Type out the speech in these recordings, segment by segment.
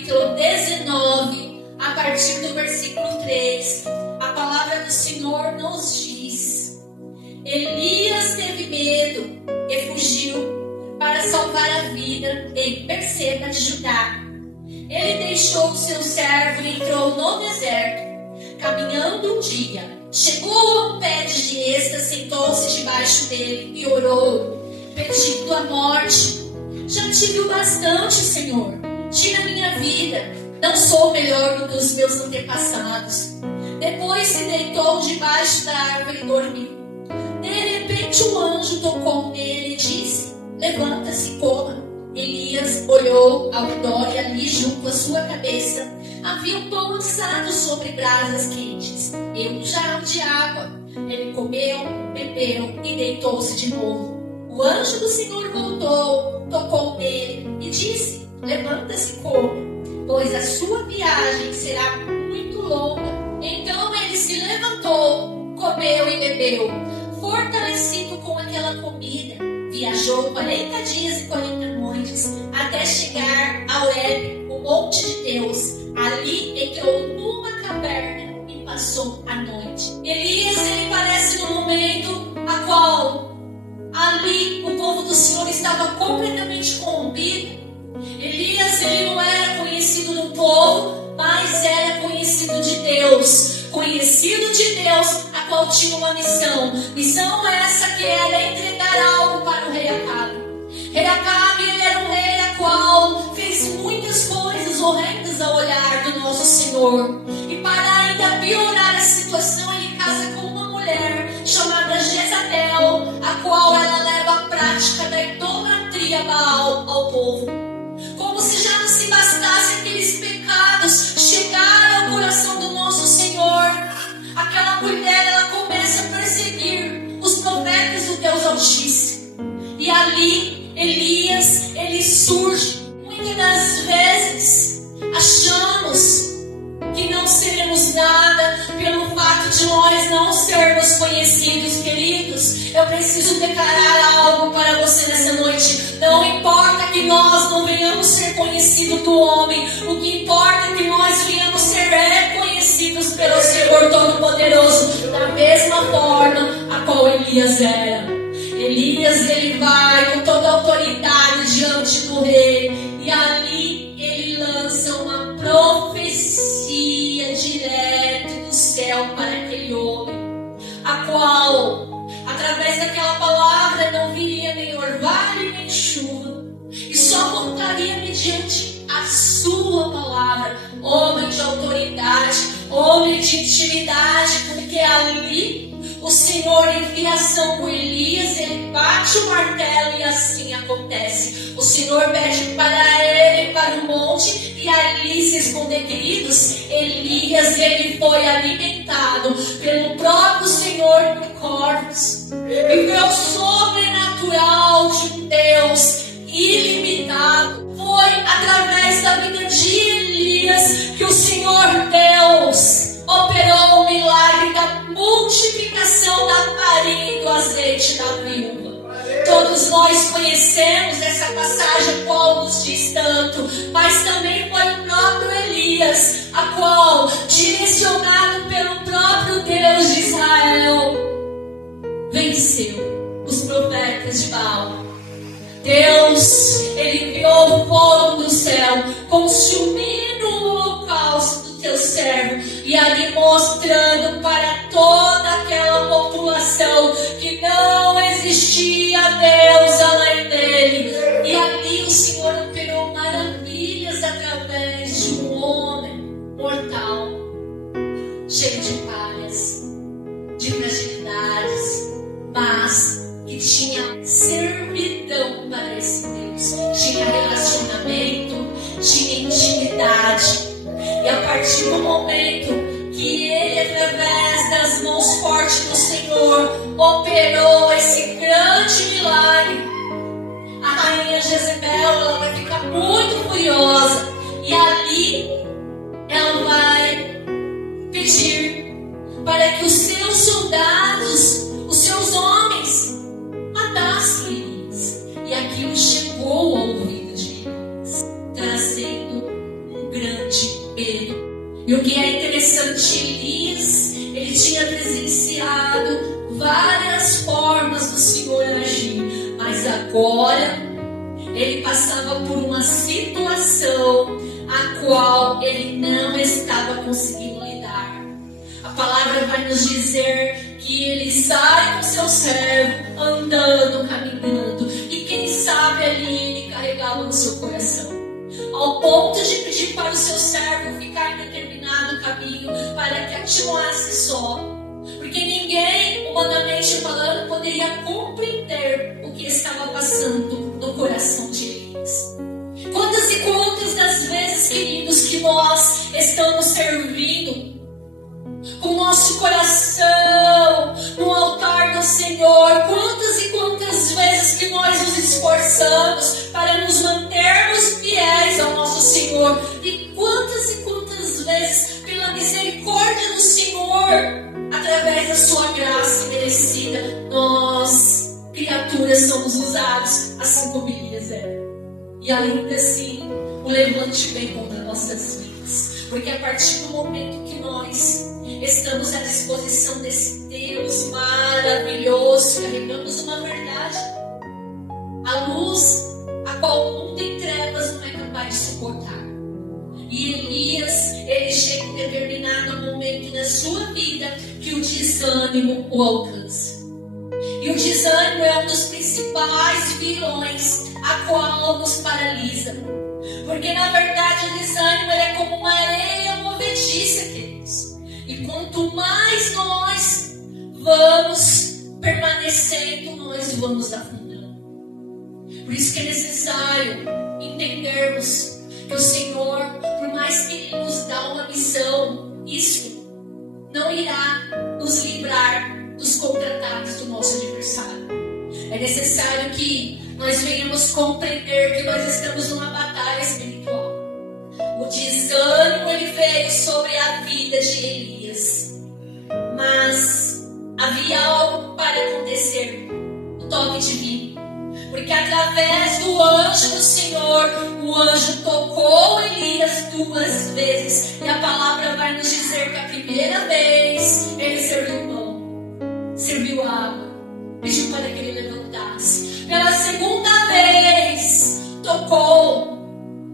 capítulo 19, a partir do versículo 3, a palavra do Senhor nos diz: Elias teve medo e fugiu para salvar a vida em Berseba de Judá. Ele deixou o seu servo e entrou no deserto. Caminhando um dia, chegou a um pé de giesta, sentou-se debaixo dele e orou, pedindo a morte. Já tive o bastante, Senhor. Tira minha vida. Não sou melhor do que os meus antepassados. Depois se deitou debaixo da árvore e dormiu. De repente um anjo tocou nele e disse: Levanta-se e coma. Elias olhou ao redor e ali junto à sua cabeça havia um pão assado sobre brasas quentes e um jarro de água. Ele comeu, bebeu e deitou-se de novo. O anjo do Senhor voltou, tocou nele e disse: Levanta-se e come, pois a sua viagem será muito longa. Então ele se levantou, comeu e bebeu. Fortalecido com aquela comida, viajou 40 dias e 40 noites até chegar a Horebe, o monte de Deus. Ali entrou numa caverna e passou a noite. Elias, ele parece no momento a qual ali o povo do Senhor estava completamente corrompido. Elias, ele não era conhecido do povo, mas era conhecido de Deus. Conhecido de Deus, a qual tinha uma missão. Missão essa que era entregar algo para o rei Acabe. Rei Acabe, ele era um rei a qual fez muitas coisas horrendas ao olhar do nosso Senhor. E para ainda piorar a situação, ele casa com uma mulher chamada Jezabel, a qual ela leva a prática da idolatria Baal ao povo. Como se já não se bastasse aqueles pecados chegar ao coração do nosso Senhor, aquela mulher, ela começa a perseguir os profetas do Deus Altíssimo. E ali, Elias, ele surge. Muitas das vezes, achamos que não seremos nada pelo fato de nós não sermos conhecidos, queridos. Eu preciso declarar algo para você nessa noite. Não importa que nós não venhamos ser conhecidos do homem, o que importa é que nós venhamos ser reconhecidos pelo Senhor Todo-Poderoso, da mesma forma a qual Elias era. Elias, ele vai com toda a autoridade diante do rei, e ali ele lança uma profecia direto do céu para aquele homem, a qual, através daquela palavra, não viria nem orvalho nem chuva, e só voltaria mediante a sua palavra. Homem de autoridade, homem de intimidade, porque ali o Senhor envia ação com Elias, ele bate o martelo e assim acontece. O Senhor pede para ele para o monte e ali se esconder, queridos. Elias, ele foi alimentado pelo próprio Senhor por corvos. Viveu o sobrenatural de um Deus ilimitado. Foi através da vida de Elias que o Senhor Deus operou o milagre da multiplicação da farinha e do azeite da viúva. Todos nós conhecemos essa passagem, qual nos diz tanto, mas também foi o próprio Elias, a qual, direcionado pelo próprio Deus de Israel, venceu os profetas de Baal. Deus, ele enviou o fogo do céu, consumindo o holocausto do teu servo, e ali mostrando para toda aquela população que não existia Deus além dele. E ali o Senhor operou maravilhas através de um homem mortal, cheio de falhas, de fragilidades, mas que tinha servidão para esse Deus, tinha relacionamento, tinha intimidade. E a partir do momento que ele, através das mãos fortes do Senhor, operou esse grande milagre, a rainha Jezebel, ela vai ficar muito furiosa, e ali ela vai pedir para que os seus soldados, os seus homens, matassem Elias. E aquilo chegou ao ouvido de Elias, trazendo um E o que é interessante, Elias, ele tinha presenciado várias formas do Senhor agir, mas agora ele passava por uma situação a qual ele não estava conseguindo lidar. A palavra vai nos dizer que ele sai com seu servo andando, caminhando, e quem sabe ali ele carregava no seu coração, ao ponto de pedir para o seu servo ficar em determinado caminho para que continuasse só, porque ninguém, humanamente falando, poderia compreender o que estava passando no coração de Elias. Quantas e quantas das vezes, queridos, que nós estamos servindo com o nosso coração no altar do Senhor, quantas e quantas vezes que nós nos esforçamos para nos mantermos fiéis ao nosso Senhor, e quantas vezes, pela misericórdia do Senhor, através da sua graça merecida, nós, criaturas, somos usados assim como Elias era. E ainda assim, o levante vem contra nossas vidas, porque a partir do momento que nós estamos à disposição desse Deus maravilhoso, carregamos uma verdade, a luz a qual o mundo em trevas não é capaz de suportar. E Elias, ele chega em determinado momento da sua vida que o desânimo o alcança. E o desânimo é um dos principais vilões a qual nos paralisa. Porque na verdade o desânimo ele é como uma areia movediça, queridos. E quanto mais nós vamos permanecendo, nós vamos afundando. Por isso que é necessário entendermos que o Senhor, por mais que Ele nos dá uma missão, isso não irá nos livrar dos contra-ataques do nosso adversário. É necessário que nós venhamos compreender que nós estamos numa batalha espiritual. O desânimo ele veio sobre a vida de Elias, mas havia algo para acontecer, o toque divino, porque através do anjo do Senhor, o anjo tocou Elias 2 vezes, e a palavra vai nos dizer que a primeira vez ele serviu pão, serviu água, pediu para que ele levantasse. Pela segunda vez tocou.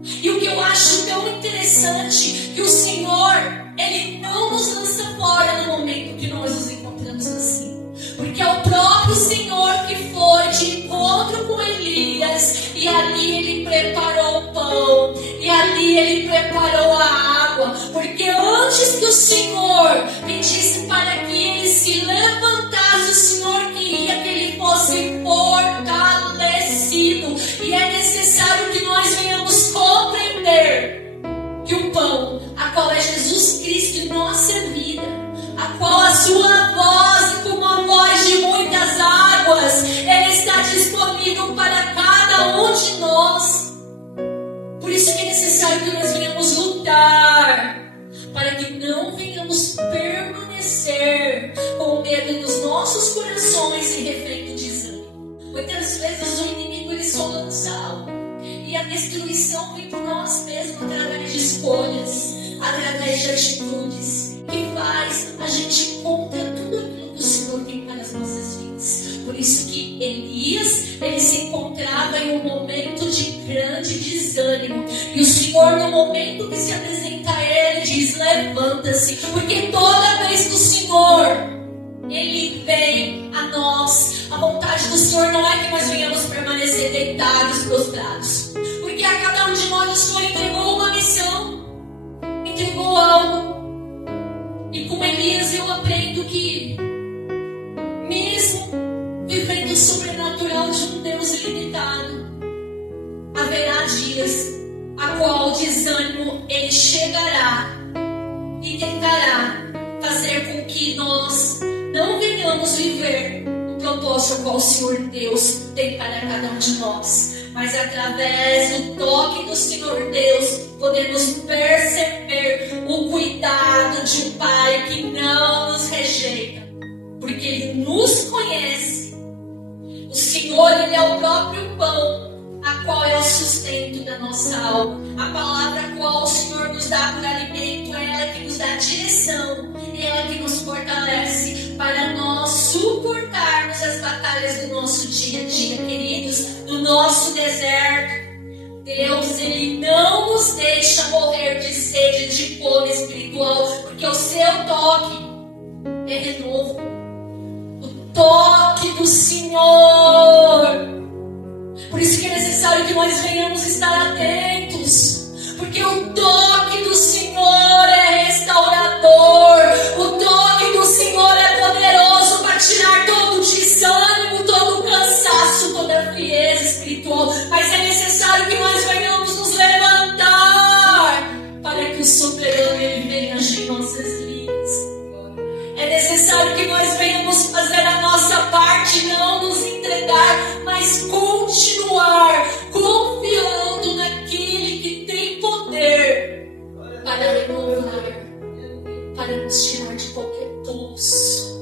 E o que eu acho tão interessante, que o Senhor, Ele não nos lança fora no momento que nós nos encontramos assim, porque é o próprio Senhor que foi de encontro com Elias, e ali Ele preparou o pão, e ali Ele preparou a água, porque antes que o Senhor pedisse para que ele se levantasse, o Senhor queria que ele fosse fortalecido. E é necessário que nós venhamos compreender que o pão, a qual é Jesus Cristo em nossa vida, a qual a sua voz, e como a voz de muitas águas, ele está disponível para cada um de nós. Por isso que é necessário que nós venhamos lutar, para que não venhamos permanecer com medo nos nossos corações e refém do desânimo. Muitas vezes o inimigo ele só lança algo, e a destruição vem por nós mesmos através de escolhas, através de atitudes, que faz a gente contra tudo aquilo que o Senhor tem para as nossas vidas. Por isso que Elias, ele se encontrava em um momento de grande desânimo, e o Senhor, no momento que se apresenta a ele, diz: levanta-se, porque toda vez que o Senhor ele vem a nós, a vontade do Senhor não é que nós venhamos permanecer deitados, prostrados, porque a cada um de nós o Senhor entregou uma missão, entregou algo. E com Elias eu aprendo que, mesmo vivendo o sobrenatural de um Deus ilimitado, haverá dias a qual o desânimo ele chegará e tentará fazer com que nós não venhamos viver o propósito ao qual o Senhor Deus tem para cada um de nós, mas através do toque do Senhor Deus podemos perceber o cuidado de um Pai que não nos rejeita, porque Ele nos conhece. O Senhor, Ele é o próprio pão, a qual é o sustento da nossa alma. A palavra a qual o Senhor nos dá por alimento, ela que nos dá direção e ela que nos fortalece para nós suportarmos as batalhas do nosso dia a dia, queridos, do nosso deserto. Deus, Ele não nos deixa morrer de sede, de fome espiritual, porque o seu toque é renovo. O toque do Senhor. Por isso que é necessário que nós venhamos estar atentos, porque o toque do Senhor é restaurador. O toque do Senhor é poderoso para tirar todo o desânimo, todo o cansaço, toda a frieza espiritual. Mas é necessário que nós venhamos nos levantar para que o soberano Ele venha agir em nossas vidas. É necessário que nós venhamos fazer a nossa parte, não nos entregar, mas continuar confiando naquele que tem poder para renovar, para nos tirar de qualquer poço.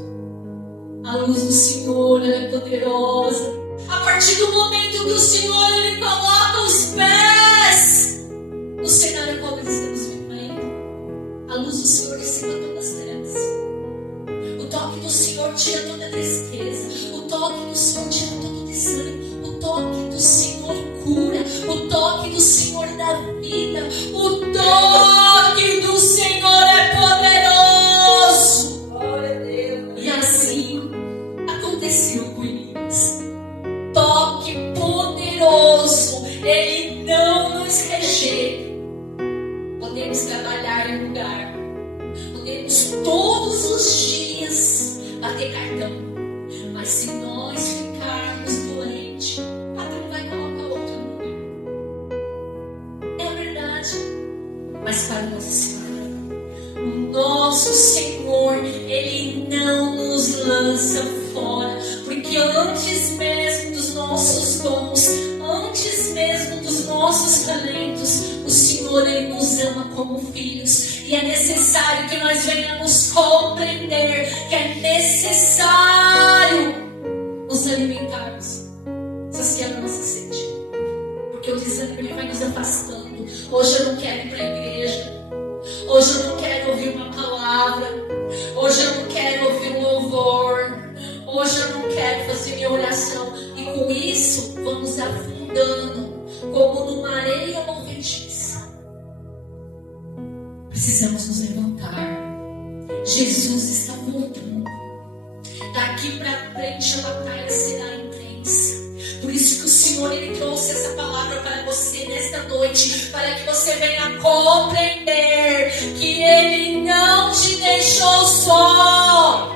A luz do Senhor é poderosa. A partir do momento que o Senhor Ele coloca os pés no cenário qual nós estamos vivendo, a luz do Senhor dissipa todas as trevas. O toque do Senhor tira toda a tristeza. O toque do Senhor tira todo o desânimo. O toque do Senhor cura. O toque do Senhor dá vida. O toque do Senhor é poderoso. Glória a Deus. E assim aconteceu com Elias. Toque poderoso. Ele não nos rejeita. Podemos trabalhar em lugar. Podemos todos os dias bater cartão. Mas se nós ficarmos doentes, o patrão vai colocar outro número. É verdade. Mas para Nossa Senhora, o nosso Senhor, Ele não nos lança fora. Porque antes mesmo dos nossos dons, antes mesmo dos nossos talentos, o Senhor, Ele nos ama como filhos. E é necessário que nós venhamos compreender que é necessário nos alimentarmos, saciar a nossa sede. Porque o desânimo vai nos afastando. Hoje eu não quero ir para a igreja. Hoje eu não quero ouvir uma palavra. Hoje eu não quero ouvir um louvor. Hoje eu não quero fazer minha oração. E com isso vamos afundando como numa areia movediça. Precisamos nos levantar. Jesus está voltando. Daqui para frente a batalha será intensa. Por isso que o Senhor Ele trouxe essa palavra para você nesta noite, para que você venha compreender que Ele não te deixou só.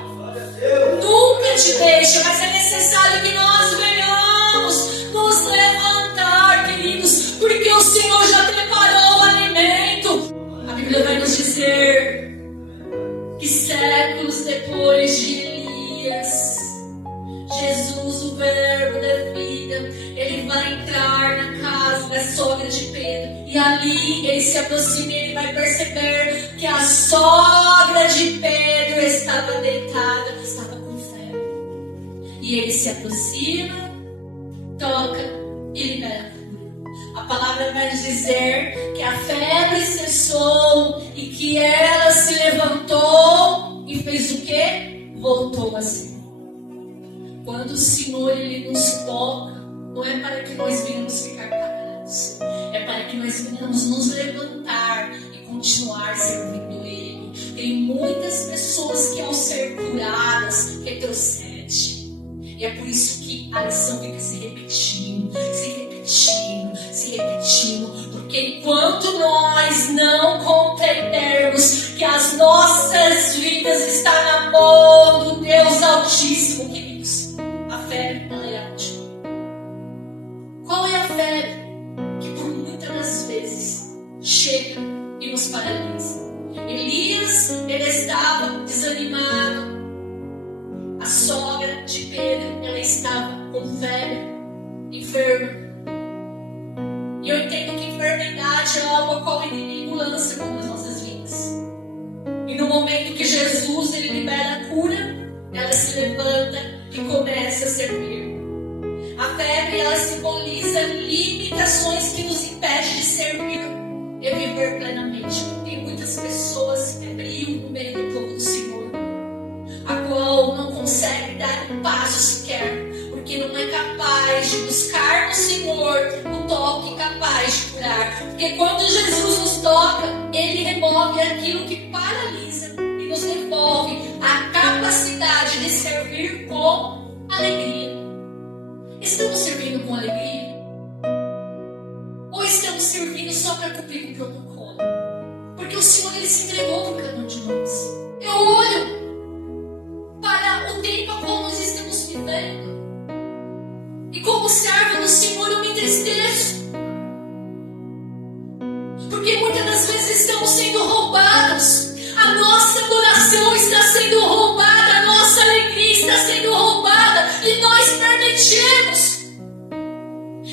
Nunca te deixa, mas é necessário que nós venhamos nos levantar, queridos, porque o Senhor já preparou o alimento. A Bíblia vai nos dizer que séculos depois de Elias, Jesus, o verbo da vida, Ele vai entrar na casa da sogra de Pedro. E ali Ele se aproxima e Ele vai perceber que a sogra de Pedro estava deitada, estava com febre. E Ele se aproxima, toca e libera a cura. A palavra vai nos dizer que a febre cessou e que ela se levantou e fez o quê? Voltou a ser. Quando o Senhor Ele nos toca, não é para que nós venhamos ficar parados, é para que nós venhamos nos levantar e continuar servindo Ele. Tem muitas pessoas que ao ser curadas retrocedem. E é por isso que a lição fica se repetindo, porque enquanto nós não compreendermos que as nossas vidas estão na mão do Deus Altíssimo, queridos, a febre ela é ótima. Qual é a febre que por muitas das vezes chega e nos paralisa? Elias, ele estava desanimado. A sogra de Pedro, ela estava com febre, enferma. E eu entendo que enfermidade é algo a qual o inimigo lança contra as nossas vidas. E no momento que Jesus ele libera a cura, ela se levanta e começa a servir. A febre ela simboliza limitações que nos impedem de servir e viver plenamente. Tem muitas pessoas que Porque quando Jesus nos toca, Ele remove aquilo que paralisa e nos devolve a capacidade de servir com alegria. Estamos servindo com alegria? Ou estamos servindo só para cumprir com o protocolo? Porque o Senhor, Ele se entregou por cada um de nós. Eu olho para o tempo a qual nós estamos vivendo. E como servo do Senhor, eu me entristeço. Porque muitas das vezes estamos sendo roubados. A nossa adoração está sendo roubada. A nossa alegria está sendo roubada. E nós permitimos.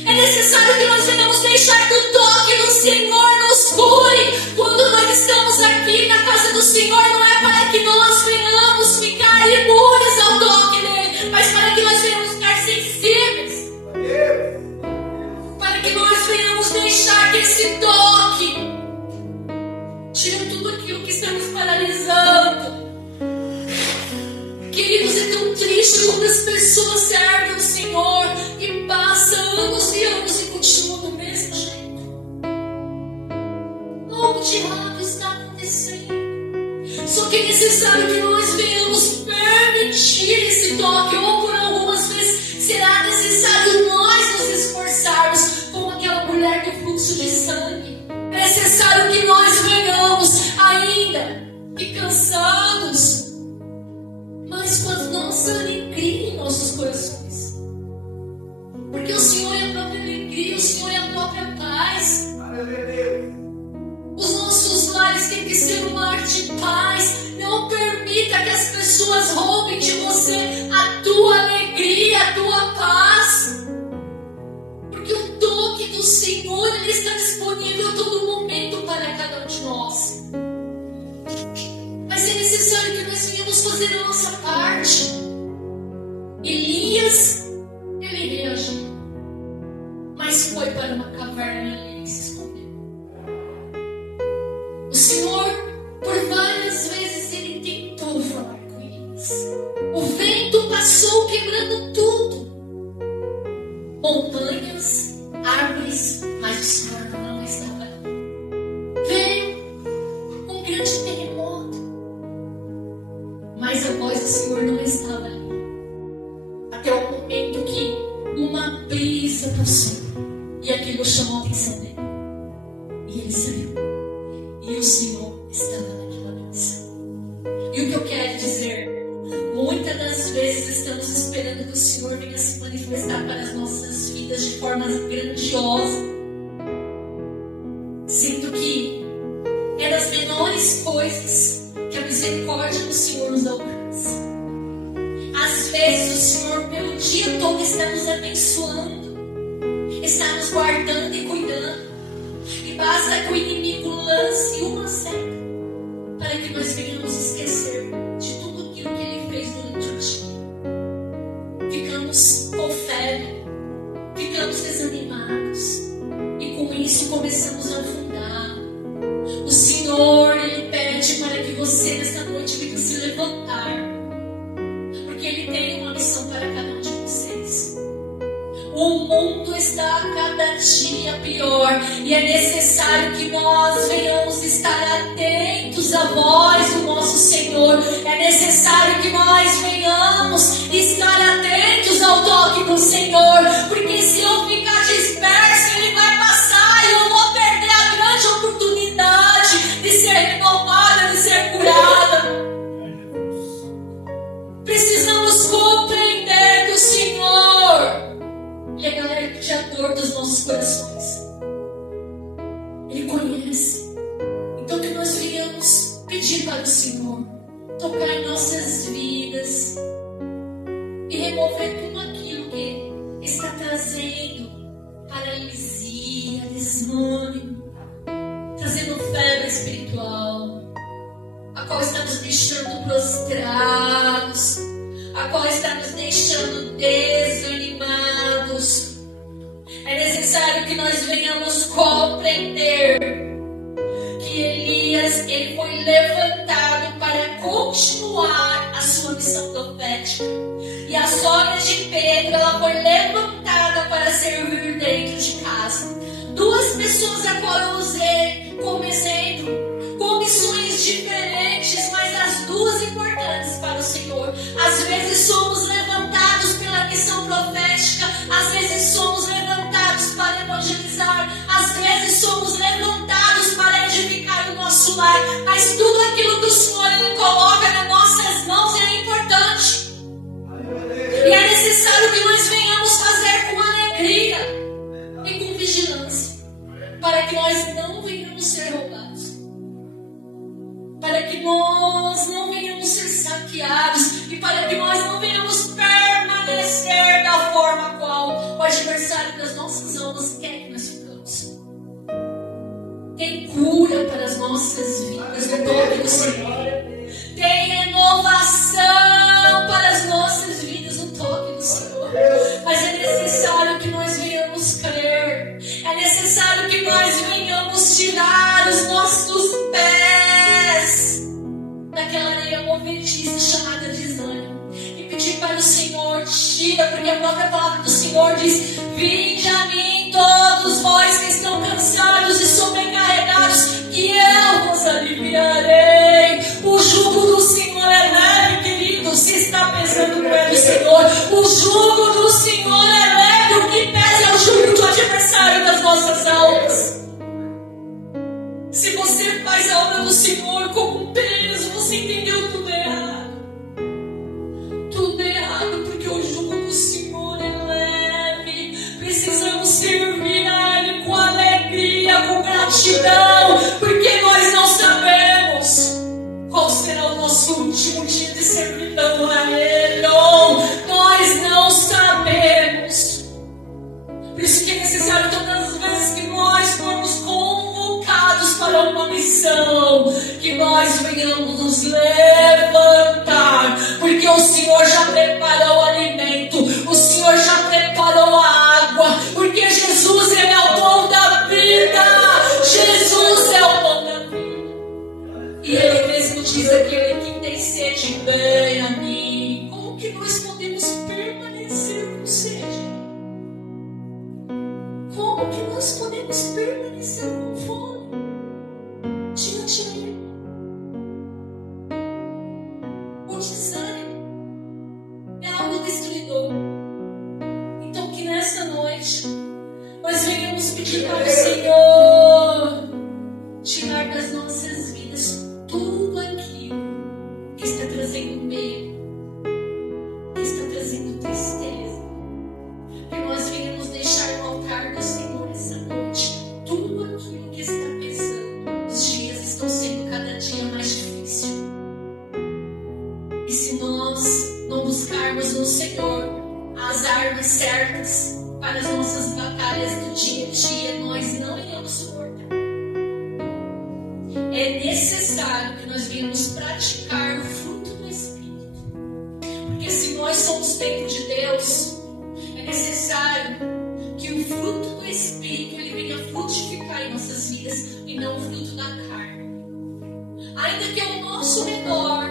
É necessário que nós venhamos deixar que o toque do Senhor nos cure. Quando nós estamos aqui na casa do Senhor, não é para que nós venhamos ficar imunes ao toque dele, mas para que nós venhamos ficar sensíveis. Para que nós venhamos deixar que esse toque tire tudo aquilo que está nos paralisando. Queridos, é tão triste quando as pessoas servem o Senhor e passam anos e anos e continuam do mesmo jeito. Algo de errado está acontecendo. Só que é necessário que nós venhamos permitir esse toque, ou por algumas vezes será necessário nós nos esforçarmos, como aquela mulher do fluxo de sangue. É necessário que nós venhamos ainda e cansados, mas com a nossa alegria em nossos corações. Porque o Senhor é a própria alegria, o Senhor é a própria paz. Os nossos lares têm que ser um lar de paz. Não permita que as pessoas roubem de você a tua alegria, a tua paz. Porque o toque do Senhor, Ele está disponível a todo momento para cada um de nós. Mas é necessário que nós venhamos fazer a nossa parte. Elias, ele reagiu, mas foi para uma caverna e ali se escondeu. O Senhor, por várias vezes, Ele tentou falar com Elias. O vento passou quebrando tudo, montanhas, árvores, mas o Senhor não estava ali. Veio um grande terremoto, mas a voz do Senhor não estava ali. Até o momento que uma brisa passou e aquilo chamou a atenção dele. E ele saiu. E o Senhor estava naquela brisa. E o que eu quero dizer? Muitas das vezes estamos esperando que o Senhor venha se manifestar para as nossas vidas de forma grandiosa, sendo que é das menores coisas que a misericórdia do Senhor nos alcança. Às vezes o Senhor pelo dia todo está nos abençoando, está nos guardando e cuidando, e basta que o inimigo lance uma seta para que nós venhamos esquecer de tudo aquilo que Ele fez durante o dia. Ficamos com febre, ficamos desanimados, e com isso começamos a afundar. O Senhor, Ele pede para que você nesta noite venha se levantar, porque Ele tem uma missão para cada um de vocês. O mundo está a cada dia pior, e é necessário que nós venhamos estar atentos à voz do nosso Senhor. É necessário que nós venhamos estar atentos ao toque do Senhor, porque se eu ficar disperso, Ele vai passar e eu vou perder a grande oportunidade de ser renovada, de ser curada. Precisamos compreender que o Senhor, Ele é galardoador dos nossos corações. Ele conhece. Então que nós venhamos pedir para o Senhor tocar em nossas vidas e remover tudo aquilo que está trazendo paralisia, desânimo, trazendo febre espiritual, a qual está nos deixando prostrados, a qual está nos deixando desanimados. É necessário que nós venhamos compreender que Elias, ele foi levantado para continuar a sua missão profética, e a sogra de Pedro, ela foi levantada para servir dentro de casa. Duas pessoas a qual eu venhamos ser roubados, para que nós não venhamos ser saqueados e para que nós não venhamos permanecer da forma qual o adversário das nossas almas quer que nós ficamos. Tem cura para as nossas vidas no toque do Senhor. Tem renovação para as nossas vidas no toque do Senhor. Mas é necessário que nós venhamos crer. É necessário que nós venhamos tirar os nossos pés daquela areia movediça chamada desânimo e pedir para o Senhor: tira, porque a própria palavra do Senhor diz: vinde a mim todos vós que estão cansados e sobrecarregados, que eu vos aliviarei. O jugo do Senhor é leve, querido. Se está pesando no pé do Senhor, o jugo do Senhor é leve. O que pesa é o jugo do adversário das nossas almas. Se você faz a obra do Senhor como um peso, você entendeu tudo errado. Tudo errado, porque o jugo do Senhor é leve. Precisamos servir a Ele com alegria, com gratidão, porque nós não sabemos qual será o nosso último dia de servidão a Ele. Nós não sabemos. Por isso que é necessário, todas as vezes que nós formos convocados para uma missão, que nós venhamos nos levantar, porque o Senhor já preparou o alimento, o Senhor já preparou a água, porque Jesus, Ele é o pão da vida. Jesus é o pão da vida. E Ele mesmo diz: aquele que tem sede, vem a mim. Como que nós podemos permanecer com sede? Como que nós podemos permanecer com fome diante dele? O desânimo é algo destruidor. Então que nessa noite nós venhamos pedir para o Senhor tirar das nossas vidas tudo aquilo que está trazendo medo, que está trazendo tristeza. Que nós venhamos deixar no altar do Senhor essa noite tudo aquilo que está pesando. Os dias estão sendo cada dia mais difíceis. E se nós não buscarmos no Senhor as armas certas para as nossas batalhas do dia a dia, nós não iremos suportar. É necessário que nós venhamos praticar o fruto do Espírito. Porque se nós somos templo de Deus, é necessário que o fruto do Espírito ele venha frutificar em nossas vidas e não o fruto da carne. Ainda que ao nosso redor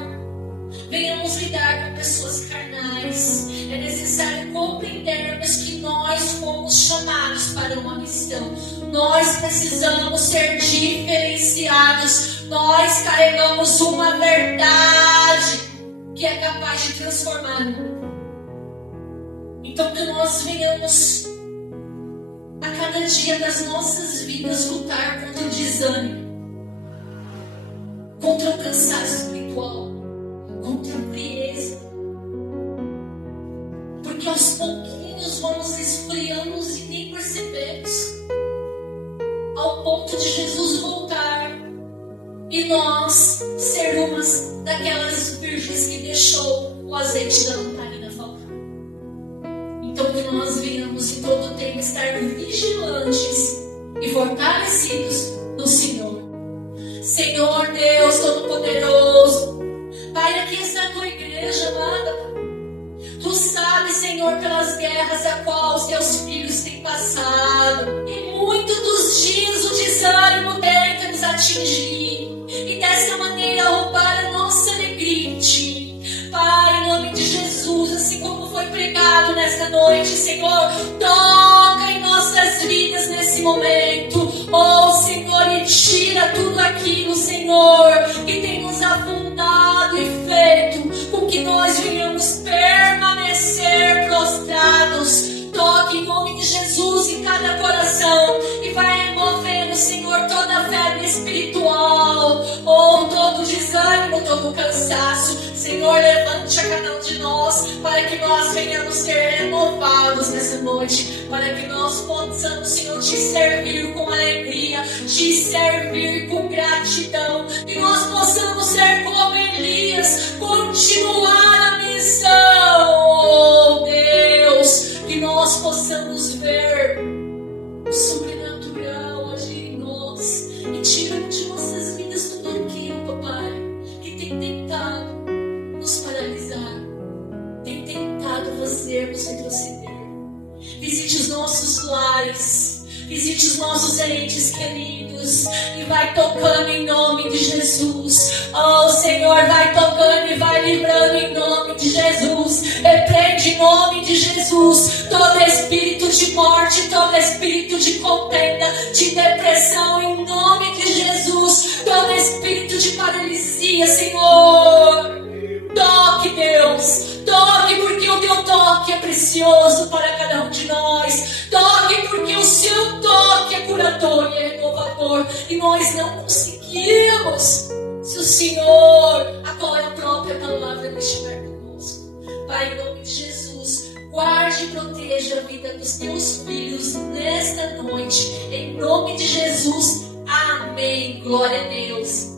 venhamos lidar com pessoas carnais, é necessário compreendermos que nós fomos chamados para uma missão. Nós precisamos ser diferenciados. Nós carregamos uma verdade que é capaz de transformar o mundo. Então que nós venhamos a cada dia das nossas vidas lutar contra o desânimo, contra o cansaço espiritual, contra a frieza. Porque aos pouquinhos vamos esfriando e nem percebemos, ao ponto de Jesus voltar e nós ser umas daquelas virgens que deixou o azeite da lamparina faltar. Então que nós venhamos em todo o tempo estar vigilantes e fortalecidos no Senhor. Senhor Deus Todo-Poderoso, Pai, aqui está a tua igreja amada. Tu sabes, Senhor, pelas guerras a qual os teus filhos têm passado. E muitos dos dias o desânimo tenta nos atingir e dessa maneira roubar a nossa alegria em ti. Pai, em nome de Jesus, assim como foi pregado nesta noite, Senhor, toca em nossas vidas nesse momento. Oh, Senhor, e tira tudo aquilo, Senhor, que tem nos afundado e feito com que nós venhamos permanecer prostrados. Toque em nome de Jesus em cada coração e vai removendo, Senhor, toda a febre espiritual, ou todo desânimo, todo cansaço. Senhor, levante a cada um de nós, para que nós venhamos ser renovados nessa noite, para que nós possamos, Senhor, te servir com alegria, te servir com gratidão, que nós possamos ser como Elias, continuar a missão, oh Deus, que nós possamos ver o sobrenatural agir em nós e tirar de nossas vidas tudo aquilo, papai, que tem tentado nos paralisar, tem tentado fazer-nos retroceder. Visite os nossos lares, visite os nossos entes queridos e vai tocando em nome de Jesus. Oh Senhor, vai tocando e vai livrando em nome de Jesus. Repreende em nome de Jesus todo espírito de morte, todo espírito de contenda, de depressão em nome de Jesus, todo espírito de paralisia, Senhor. Toque, Deus, toque, porque o teu toque é precioso para cada um de nós. Toque, porque o seu toque é curador e é renovador. E nós não conseguimos se o Senhor, agora a própria palavra, não estiver conosco. Pai, em nome de Jesus, guarde e proteja a vida dos teus filhos nesta noite. Em nome de Jesus, amém. Glória a Deus.